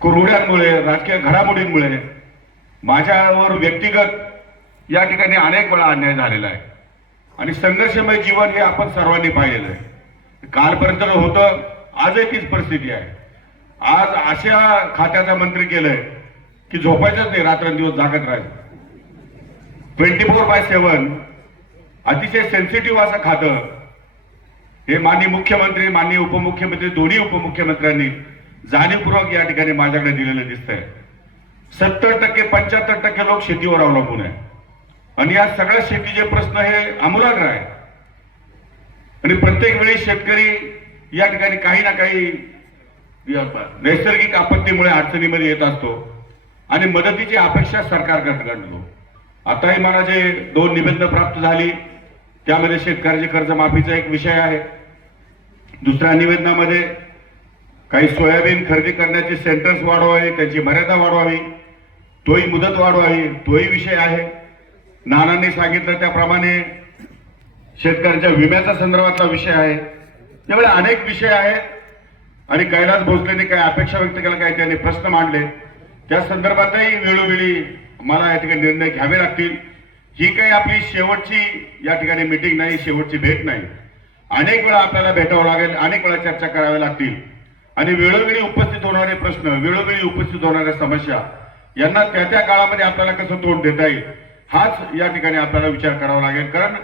कुरहुड्यांमुळे राजकीय घडामोडींमुळे माझ्यावर व्यक्तिगत या ठिकाणी अनेक वेळा अन्याय झालेला आहे. आणि संघर्षमय जीवन हे आपण सर्वांनी पाहिलेलं आहे. कालपर्यंत होतं आजही तीच परिस्थिती आहे. आज अशा खात्याचा मंत्री केलंय की झोपायचंच नाही रात्रंदिवस जागत राहायचं. ट्वेंटी फोर बाय सेवन अतिशय सेन्सिटिव्ह असं खातं. हे माननीय मुख्यमंत्री माननीय उपमुख्यमंत्री दोन्ही उपमुख्यमंत्र्यांनी जाणीवपूर्वक या ठिकाणी माझ्याकडे दिलेलं दिसतंय. सत्तर टक्के पंच्याहत्तर टक्के लोक शेतीवर अवलंबून आहे. आणि या सगळ्या शेतीचे प्रश्न हे आमूलाग्र आहे. आणि प्रत्येक वेळी शेतकरी या ठिकाणी काही ना काही नैसर्गिक आपत्तीमुळे अडचणीमध्ये येत असतो आणि मदतीची अपेक्षा सरकारकडे करतो आताही मला जे दोन निबंध प्राप्त झाली त्यामध्ये शेतकऱ्याचे कर्जमाफीचा एक विषय आहे. दुसऱ्या निवेदनामध्ये काही सोयाबीन खरेदी करण्याचे सेंटर्स वाढवावे त्याची मर्यादा वाढवावी. तोही मुदत वाढवावी. तोही विषय आहे. नानांनी सांगितलं त्याप्रमाणे शेतकऱ्यांच्या विम्याच्या संदर्भातला विषय आहे. त्यामुळे अनेक विषय आहेत. आणि कैलास भोसलेने काही अपेक्षा व्यक्त केल्या काही त्यांनी प्रश्न मांडले. त्या संदर्भातही वेळोवेळी मला या ठिकाणी निर्णय घ्यावे लागतील. ही काही आपली शेवटची या ठिकाणी मिटिंग नाही शेवटची भेट नाही. अनेक वेळा आपल्याला भेटावं लागेल अनेक वेळा चर्चा कराव्या लागतील. आणि वेळोवेळी उपस्थित होणारे प्रश्न वेळोवेळी उपस्थित होणाऱ्या समस्या यांना त्या त्या काळामध्ये आपल्याला कसं तोंड देता येईल? हाच या ठिकाणी आपल्याला विचार करावा लागेल. कारण